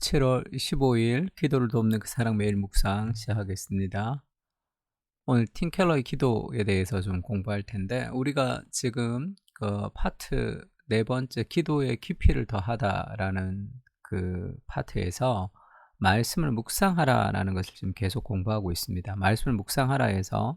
7월 15일 기도를 돕는 그 사랑 매일 묵상 시작하겠습니다. 오늘 팀 켈러의 기도에 대해서 좀 공부할 텐데 우리가 지금 그 파트 네 번째 기도의 깊이를 더하다라는 그 파트에서 말씀을 묵상하라라는 것을 지금 계속 공부하고 있습니다. 말씀을 묵상하라에서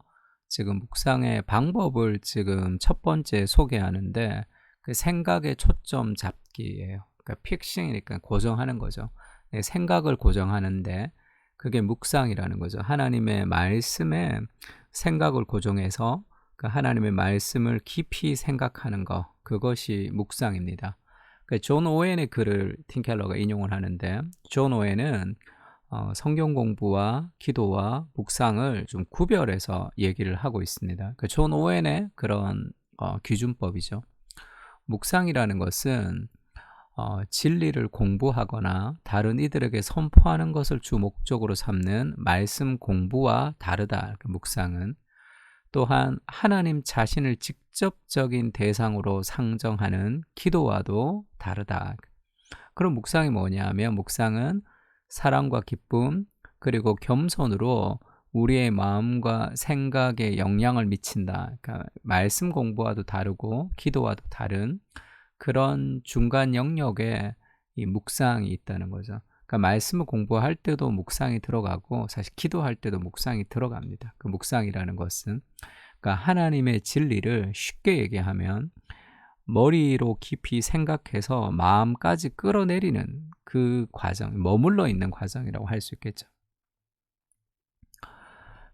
지금 묵상의 방법을 지금 첫 번째 소개하는데 그 생각의 초점 잡기예요. 그러니까 픽싱이니까 고정하는 거죠. 내 생각을 고정하는데 그게 묵상이라는 거죠. 하나님의 말씀에 생각을 고정해서 그 하나님의 말씀을 깊이 생각하는 거, 그것이 묵상입니다. 존 오웬의 글을 팀 켈러가 인용을 하는데, 존 오웬은 성경 공부와 기도와 묵상을 좀 구별해서 얘기를 하고 있습니다. 존 오웬의 그런 기준법이죠. 묵상이라는 것은 진리를 공부하거나 다른 이들에게 선포하는 것을 주 목적으로 삼는 말씀 공부와 다르다. 묵상은 또한 하나님 자신을 직접적인 대상으로 상정하는 기도와도 다르다. 그럼 묵상이 뭐냐면 묵상은 사랑과 기쁨 그리고 겸손으로 우리의 마음과 생각에 영향을 미친다. 그러니까 말씀 공부와도 다르고 기도와도 다른 그런 중간 영역에 이 묵상이 있다는 거죠. 그러니까 말씀을 공부할 때도 묵상이 들어가고 사실 기도할 때도 묵상이 들어갑니다. 그 묵상이라는 것은 그러니까 하나님의 진리를 쉽게 얘기하면 머리로 깊이 생각해서 마음까지 끌어내리는 그 과정, 머물러 있는 과정이라고 할 수 있겠죠.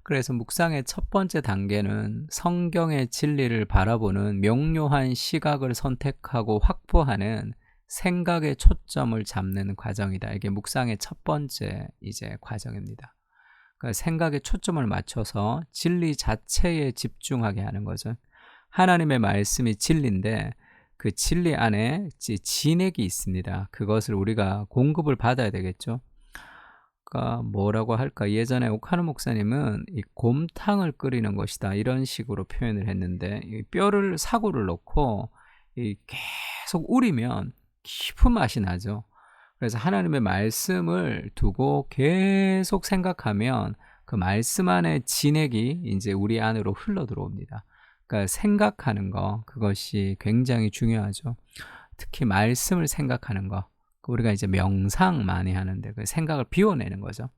그래서 묵상의 첫 번째 단계는 성경의 진리를 바라보는 명료한 시각을 선택하고 확보하는 생각의 초점을 잡는 과정이다. 이게 묵상의 첫 번째 이제 과정입니다. 그러니까 생각의 초점을 맞춰서 진리 자체에 집중하게 하는 거죠. 하나님의 말씀이 진리인데 그 진리 안에 진액이 있습니다. 그것을 우리가 공급을 받아야 되겠죠. 뭐라고 할까? 예전에 오카노 목사님은 이 곰탕을 끓이는 것이다 이런 식으로 표현을 했는데 이 뼈를 사고를 넣고 계속 우리면 깊은 맛이 나죠. 그래서 하나님의 말씀을 두고 계속 생각하면 그 말씀 안에 진액이 이제 우리 안으로 흘러 들어옵니다. 그러니까 생각하는 거, 그것이 굉장히 중요하죠. 특히 말씀을 생각하는 거. 우리가 이제 명상 많이 하는데 그 생각을 비워내는 거죠.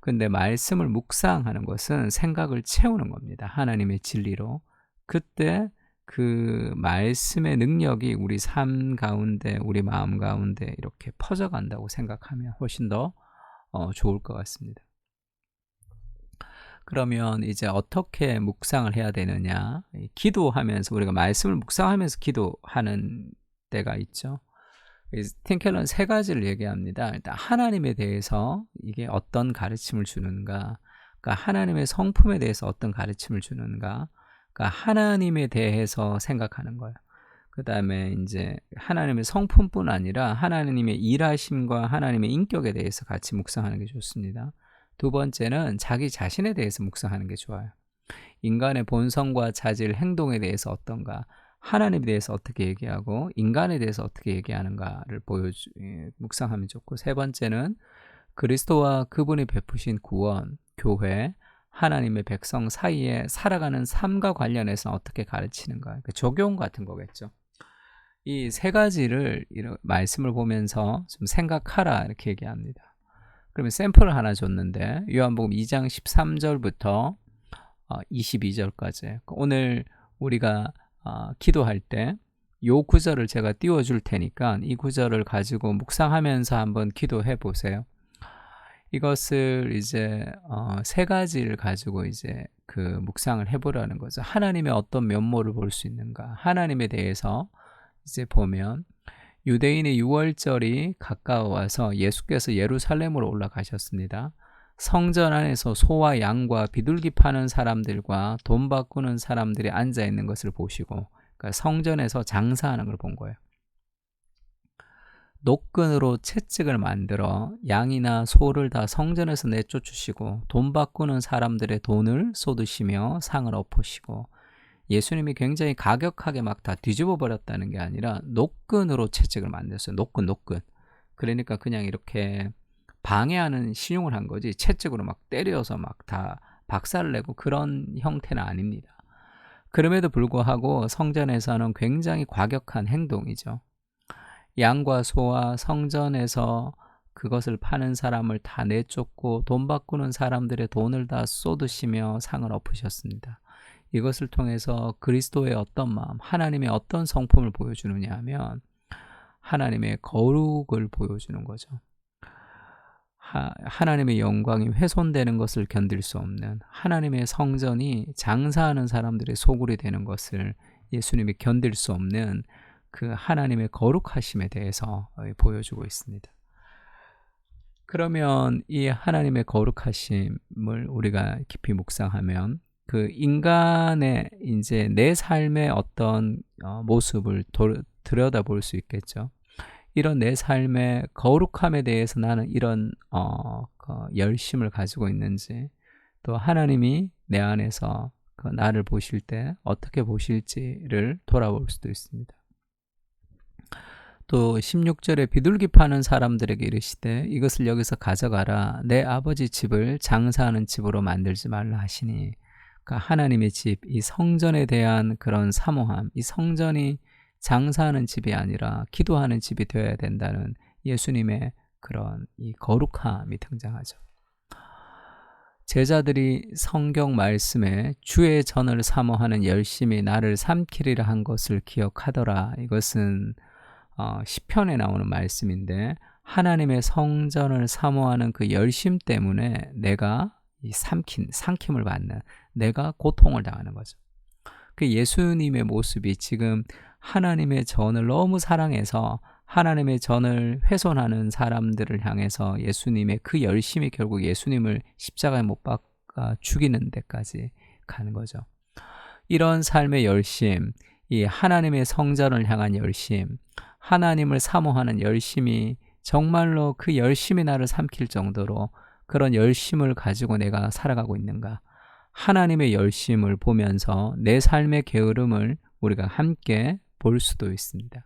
근데 말씀을 묵상하는 것은 생각을 채우는 겁니다. 하나님의 진리로. 그때 그 말씀의 능력이 우리 삶 가운데, 우리 마음 가운데 이렇게 퍼져간다고 생각하면 훨씬 더 좋을 것 같습니다. 그러면 이제 어떻게 묵상을 해야 되느냐? 기도하면서 우리가 말씀을 묵상하면서 기도하는 때가 있죠. 팀 켈러는 세 가지를 얘기합니다. 일단 하나님에 대해서 이게 어떤 가르침을 주는가, 그러니까 하나님의 성품에 대해서 어떤 가르침을 주는가, 그러니까 하나님에 대해서 생각하는 거예요. 그 다음에 이제 하나님의 성품뿐 아니라 하나님의 일하심과 하나님의 인격에 대해서 같이 묵상하는 게 좋습니다. 두 번째는 자기 자신에 대해서 묵상하는 게 좋아요. 인간의 본성과 자질, 행동에 대해서 어떤가, 하나님에 대해서 어떻게 얘기하고 인간에 대해서 어떻게 얘기하는가를 묵상하면 좋고, 세 번째는 그리스도와 그분이 베푸신 구원, 교회, 하나님의 백성 사이에 살아가는 삶과 관련해서 어떻게 가르치는가, 그러니까 적용 같은 거겠죠. 이 세 가지를 말씀을 보면서 좀 생각하라 이렇게 얘기합니다. 그러면 샘플을 하나 줬는데 요한복음 2장 13절부터 22절까지 오늘 우리가 기도할 때 요 구절을 제가 띄워줄 테니까 이 구절을 가지고 묵상하면서 한번 기도해 보세요. 이것을 이제 세 가지를 가지고 이제 그 묵상을 해보라는 거죠. 하나님의 어떤 면모를 볼 수 있는가, 하나님에 대해서 이제 보면 유대인의 6월절이 가까워와서 예수께서 예루살렘으로 올라가셨습니다. 성전 안에서 소와 양과 비둘기 파는 사람들과 돈 바꾸는 사람들이 앉아 있는 것을 보시고, 그러니까 성전에서 장사하는 걸 본 거예요. 노끈으로 채찍을 만들어 양이나 소를 다 성전에서 내쫓으시고 돈 바꾸는 사람들의 돈을 쏟으시며 상을 엎으시고, 예수님이 굉장히 가격하게 막 다 뒤집어 버렸다는 게 아니라 노끈으로 채찍을 만들었어요. 노끈. 그러니까 그냥 이렇게 방해하는 신용을 한 거지 채찍으로 막 때려서 막 다 박살을 내고 그런 형태는 아닙니다. 그럼에도 불구하고 성전에서는 굉장히 과격한 행동이죠. 양과 소와 성전에서 그것을 파는 사람을 다 내쫓고 돈 바꾸는 사람들의 돈을 다 쏟으시며 상을 엎으셨습니다. 이것을 통해서 그리스도의 어떤 마음, 하나님의 어떤 성품을 보여주느냐 하면 하나님의 거룩을 보여주는 거죠. 하나님의 영광이 훼손되는 것을 견딜 수 없는 하나님의 성전이 장사하는 사람들의 소굴이 되는 것을 예수님이 견딜 수 없는 그 하나님의 거룩하심에 대해서 보여주고 있습니다. 그러면 이 하나님의 거룩하심을 우리가 깊이 묵상하면 그 인간의 이제 내 삶의 어떤 모습을 들여다볼 수 있겠죠. 이런 내 삶의 거룩함에 대해서 나는 이런 열심을 가지고 있는지, 또 하나님이 내 안에서 그 나를 보실 때 어떻게 보실지를 돌아볼 수도 있습니다. 또 16절에 비둘기 파는 사람들에게 이르시되 이것을 여기서 가져가라. 내 아버지 집을 장사하는 집으로 만들지 말라 하시니, 그러니까 하나님의 집, 이 성전에 대한 그런 사모함, 이 성전이 장사하는 집이 아니라 기도하는 집이 되어야 된다는 예수님의 그런 이 거룩함이 등장하죠. 제자들이 성경 말씀에 주의 전을 사모하는 열심이 나를 삼키리라 한 것을 기억하더라. 이것은 시편에 나오는 말씀인데, 하나님의 성전을 사모하는 그 열심 때문에 내가 이 삼킴을 받는, 내가 고통을 당하는 거죠. 그 예수님의 모습이 지금 하나님의 전을 너무 사랑해서 하나님의 전을 훼손하는 사람들을 향해서 예수님의 그 열심이 결국 예수님을 십자가에 못 박아 죽이는 데까지 가는 거죠. 이런 삶의 열심, 이 하나님의 성전을 향한 열심, 하나님을 사모하는 열심이 정말로 그 열심이 나를 삼킬 정도로 그런 열심을 가지고 내가 살아가고 있는가? 하나님의 열심을 보면서 내 삶의 게으름을 우리가 함께 볼 수도 있습니다.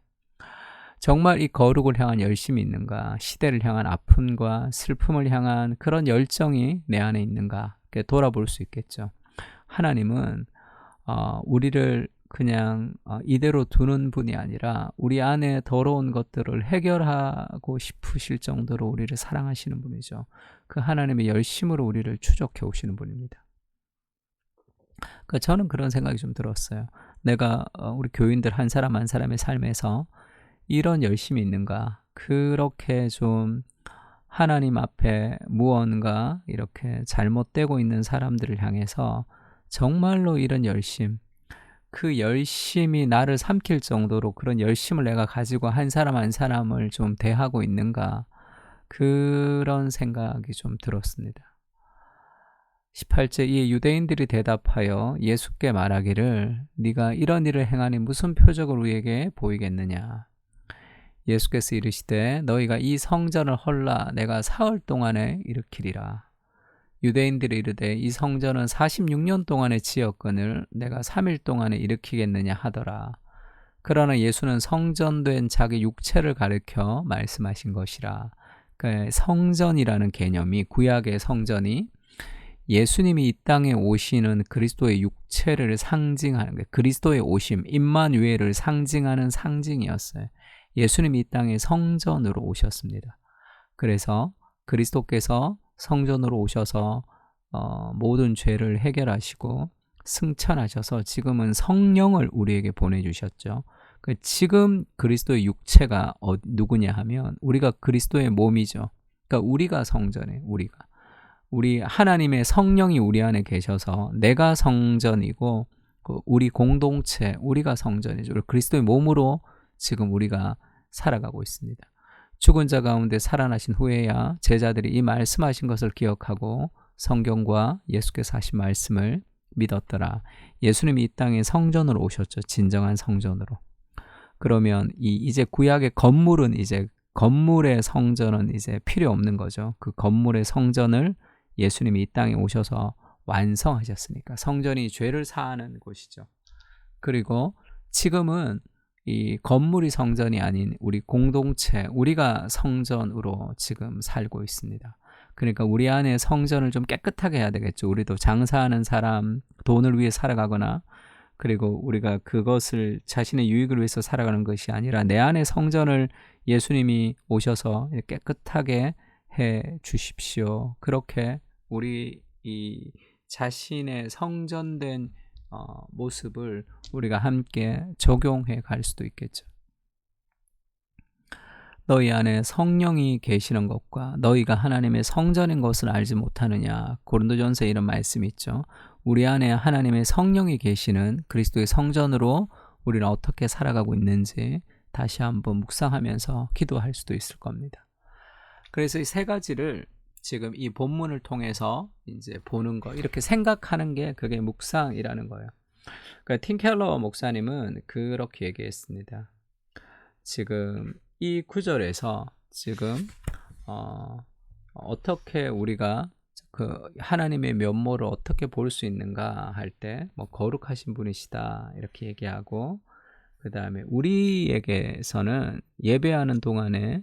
정말 이 거룩을 향한 열심이 있는가? 시대를 향한 아픔과 슬픔을 향한 그런 열정이 내 안에 있는가? 이렇게 돌아볼 수 있겠죠. 하나님은 우리를 그냥 이대로 두는 분이 아니라 우리 안에 더러운 것들을 해결하고 싶으실 정도로 우리를 사랑하시는 분이죠. 그 하나님의 열심으로 우리를 추적해 오시는 분입니다. 그러니까 저는 그런 생각이 좀 들었어요. 내가 우리 교인들 한 사람 한 사람의 삶에서 이런 열심이 있는가? 그렇게 좀 하나님 앞에 무언가 이렇게 잘못되고 있는 사람들을 향해서 정말로 이런 열심, 그 열심이 나를 삼킬 정도로 그런 열심을 내가 가지고 한 사람 한 사람을 좀 대하고 있는가? 그런 생각이 좀 들었습니다. 18절, 이에 유대인들이 대답하여 예수께 말하기를 네가 이런 일을 행하니 무슨 표적을 우리에게 보이겠느냐? 예수께서 이르시되 너희가 이 성전을 헐라 내가 사흘 동안에 일으키리라. 유대인들이 이르되 이 성전은 46년 동안에 지었거늘 내가 3일 동안에 일으키겠느냐 하더라. 그러나 예수는 성전된 자기 육체를 가리켜 말씀하신 것이라. 그러니까 성전이라는 개념이, 구약의 성전이 예수님이 이 땅에 오시는 그리스도의 육체를 상징하는 거예요. 그리스도의 오심, 임마누엘을 상징하는 상징이었어요. 예수님이 이 땅에 성전으로 오셨습니다. 그래서 그리스도께서 성전으로 오셔서 모든 죄를 해결하시고 승천하셔서 지금은 성령을 우리에게 보내주셨죠. 지금 그리스도의 육체가 누구냐 하면 우리가 그리스도의 몸이죠. 그러니까 우리가 성전이에요. 우리 하나님의 성령이 우리 안에 계셔서 내가 성전이고 우리 공동체, 우리가 성전이죠. 그리스도의 몸으로 지금 우리가 살아가고 있습니다. 죽은 자 가운데 살아나신 후에야 제자들이 이 말씀하신 것을 기억하고 성경과 예수께서 하신 말씀을 믿었더라. 예수님이 이 땅에 성전으로 오셨죠. 진정한 성전으로. 그러면 이제 구약의 건물의 성전은 이제 필요 없는 거죠. 그 건물의 성전을 예수님이 이 땅에 오셔서 완성하셨으니까 성전이 죄를 사하는 곳이죠. 그리고 지금은 이 건물이 성전이 아닌 우리 공동체, 우리가 성전으로 지금 살고 있습니다. 그러니까 우리 안에 성전을 좀 깨끗하게 해야 되겠죠. 우리도 장사하는 사람, 돈을 위해 살아가거나, 그리고 우리가 그것을 자신의 유익을 위해서 살아가는 것이 아니라 내 안에 성전을 예수님이 오셔서 깨끗하게 해 주십시오. 그렇게 우리 이 자신의 성전된 모습을 우리가 함께 적용해 갈 수도 있겠죠. 너희 안에 성령이 계시는 것과 너희가 하나님의 성전인 것을 알지 못하느냐. 고린도전서에 이런 말씀이 있죠. 우리 안에 하나님의 성령이 계시는 그리스도의 성전으로 우리는 어떻게 살아가고 있는지 다시 한번 묵상하면서 기도할 수도 있을 겁니다. 그래서 이 세 가지를 지금 이 본문을 통해서 이제 보는 거, 이렇게 생각하는 게 그게 묵상이라는 거예요. 그러니까 팀 켈러 목사님은 그렇게 얘기했습니다. 지금 이 구절에서 지금 어떻게 우리가 그 하나님의 면모를 어떻게 볼 수 있는가 할 때 뭐 거룩하신 분이시다 이렇게 얘기하고, 그 다음에 우리에게서는 예배하는 동안에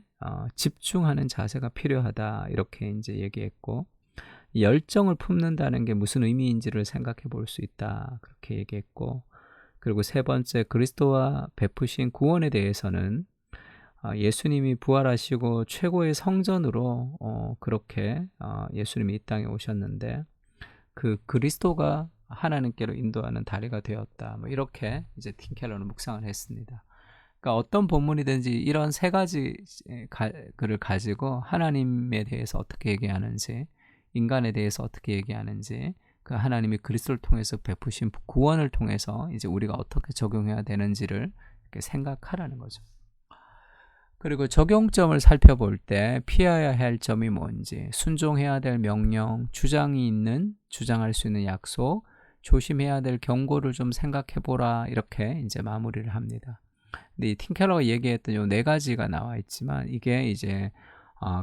집중하는 자세가 필요하다 이렇게 이제 얘기했고, 열정을 품는다는 게 무슨 의미인지를 생각해 볼 수 있다 그렇게 얘기했고, 그리고 세 번째 그리스도와 베푸신 구원에 대해서는 예수님이 부활하시고 최고의 성전으로 그렇게 예수님이 이 땅에 오셨는데 그 그리스도가 하나님께로 인도하는 다리가 되었다. 뭐 이렇게 이제 팀 켈러는 묵상을 했습니다. 그러니까 어떤 본문이든지 이런 세 가지 글을 가지고 하나님에 대해서 어떻게 얘기하는지, 인간에 대해서 어떻게 얘기하는지, 그 하나님이 그리스도를 통해서 베푸신 구원을 통해서 이제 우리가 어떻게 적용해야 되는지를 이렇게 생각하라는 거죠. 그리고 적용점을 살펴볼 때 피해야 할 점이 뭔지, 순종해야 될 명령, 주장할 수 있는 약속, 조심해야 될 경고를 좀 생각해보라 이렇게 이제 마무리를 합니다. 근데 이 팀 켈러가 얘기했던 요 네 가지가 나와 있지만 이게 이제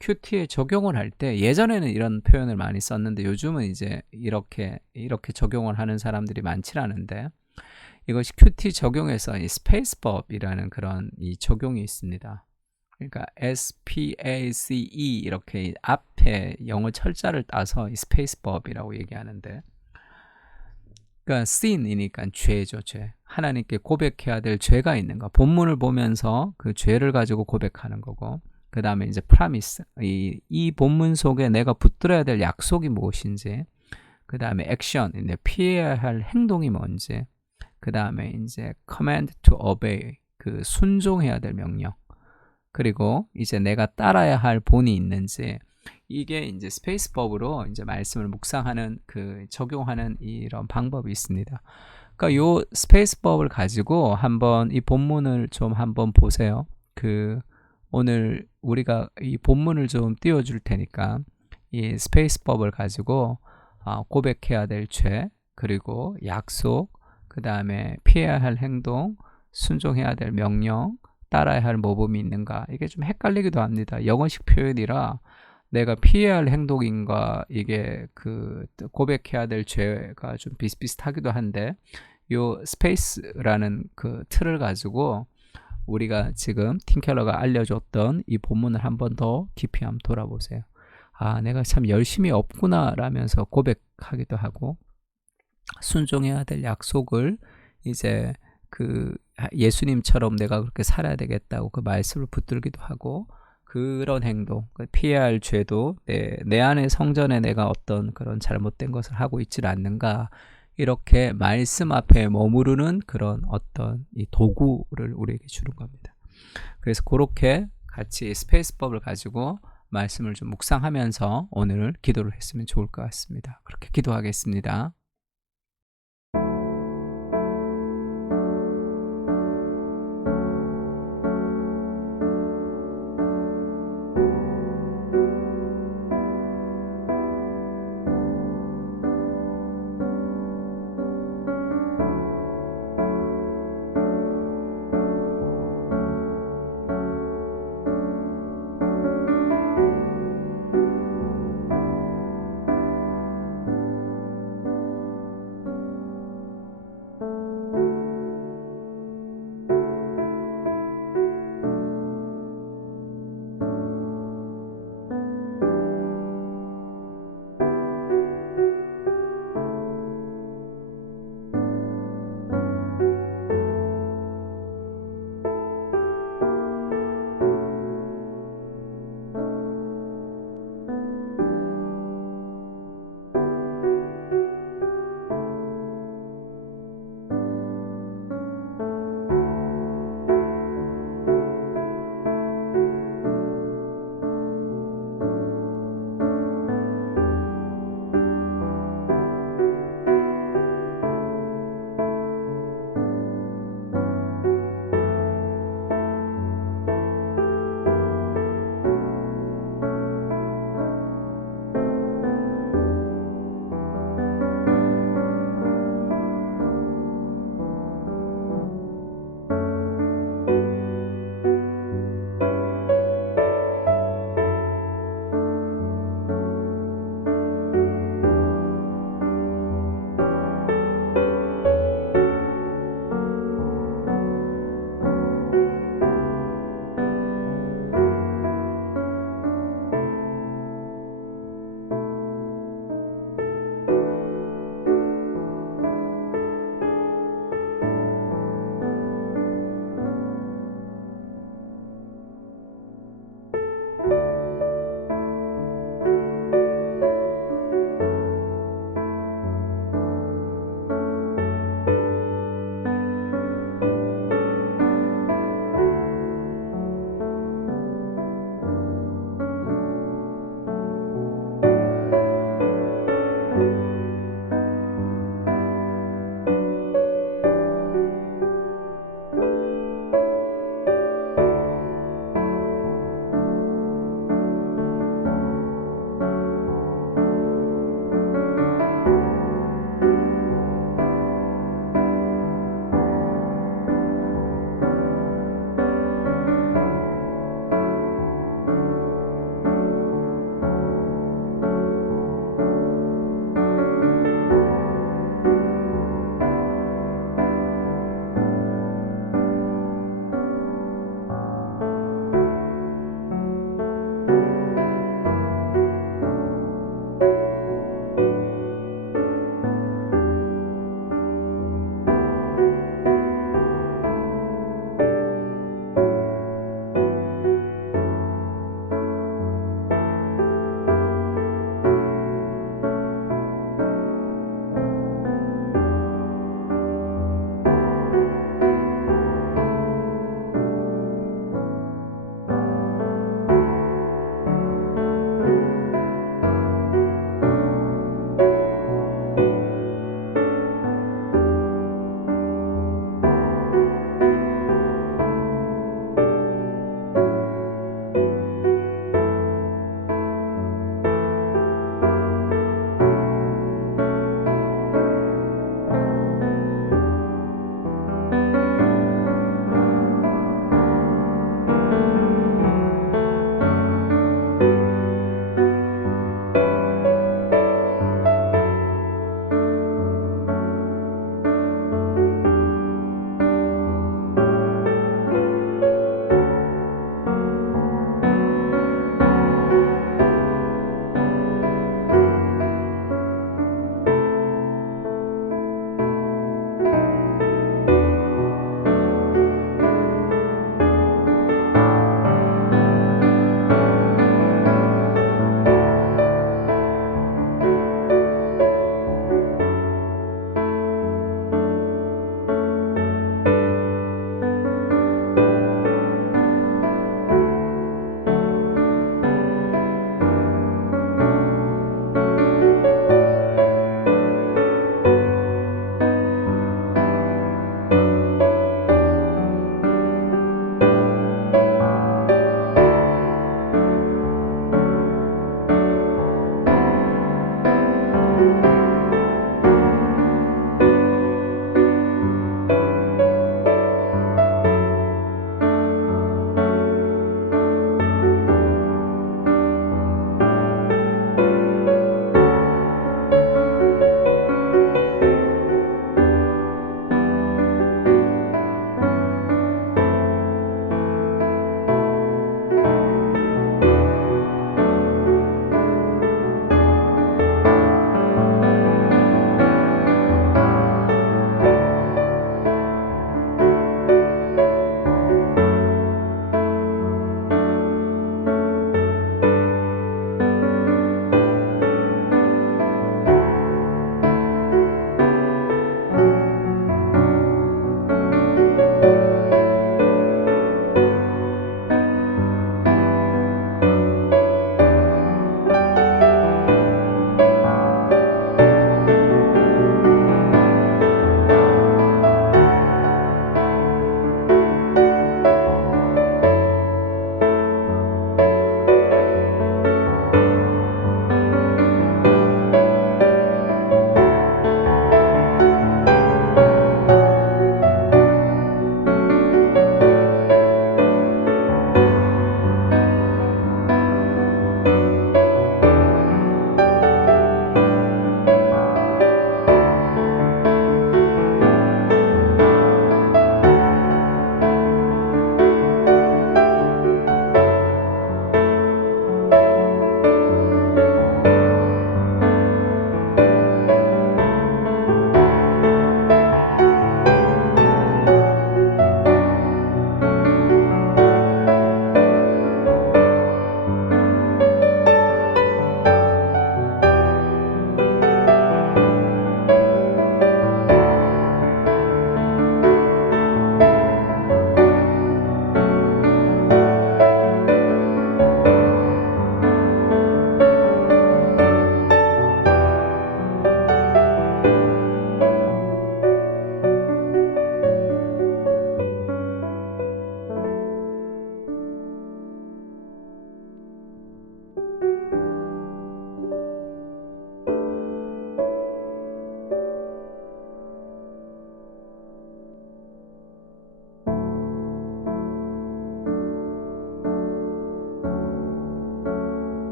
큐티에 적용을 할 때 예전에는 이런 표현을 많이 썼는데 요즘은 이제 이렇게 적용을 하는 사람들이 많지 않은데, 이것이 큐티 적용에서 이 스페이스법이라는 그런 이 적용이 있습니다. 그러니까 SPACE 이렇게 앞에 영어 철자를 따서 이 스페이스법이라고 얘기하는데, 그러니까 sin이니까 죄죠, 죄. 하나님께 고백해야 될 죄가 있는가. 본문을 보면서 그 죄를 가지고 고백하는 거고, 그 다음에 이제 promise, 이 본문 속에 내가 붙들어야 될 약속이 무엇인지, 그 다음에 action, 피해야 할 행동이 뭔지, 그 다음에 이제 command to obey, 그 순종해야 될 명령, 그리고 이제 내가 따라야 할 본이 있는지, 이게 이제 스페이스법으로 이제 말씀을 묵상하는 적용하는 이런 방법이 있습니다. 그러니까 요 스페이스법을 가지고 한번 이 본문을 좀 한번 보세요. 오늘 우리가 이 본문을 좀 띄워줄 테니까 이 스페이스법을 가지고 고백해야 될 죄, 그리고 약속, 그 다음에 피해야 할 행동, 순종해야 될 명령, 따라야 할 모범이 있는가, 이게 좀 헷갈리기도 합니다. 영어식 표현이라 내가 피해야 할 행동인가 이게 고백해야 될 죄가 좀 비슷비슷하기도 한데, 요 스페이스라는 그 틀을 가지고 우리가 지금 팀 켈러가 알려줬던 이 본문을 한 번 더 깊이 한번 돌아보세요. 내가 참 열심히 없구나 라면서 고백하기도 하고, 순종해야 될 약속을 이제 예수님처럼 내가 그렇게 살아야 되겠다고 그 말씀을 붙들기도 하고, 그런 행동, 피해야 할 죄도 내 안의 성전에 내가 어떤 그런 잘못된 것을 하고 있지 않는가, 이렇게 말씀 앞에 머무르는 그런 어떤 이 도구를 우리에게 주는 겁니다. 그래서 그렇게 같이 스페이스법을 가지고 말씀을 좀 묵상하면서 오늘 기도를 했으면 좋을 것 같습니다. 그렇게 기도하겠습니다.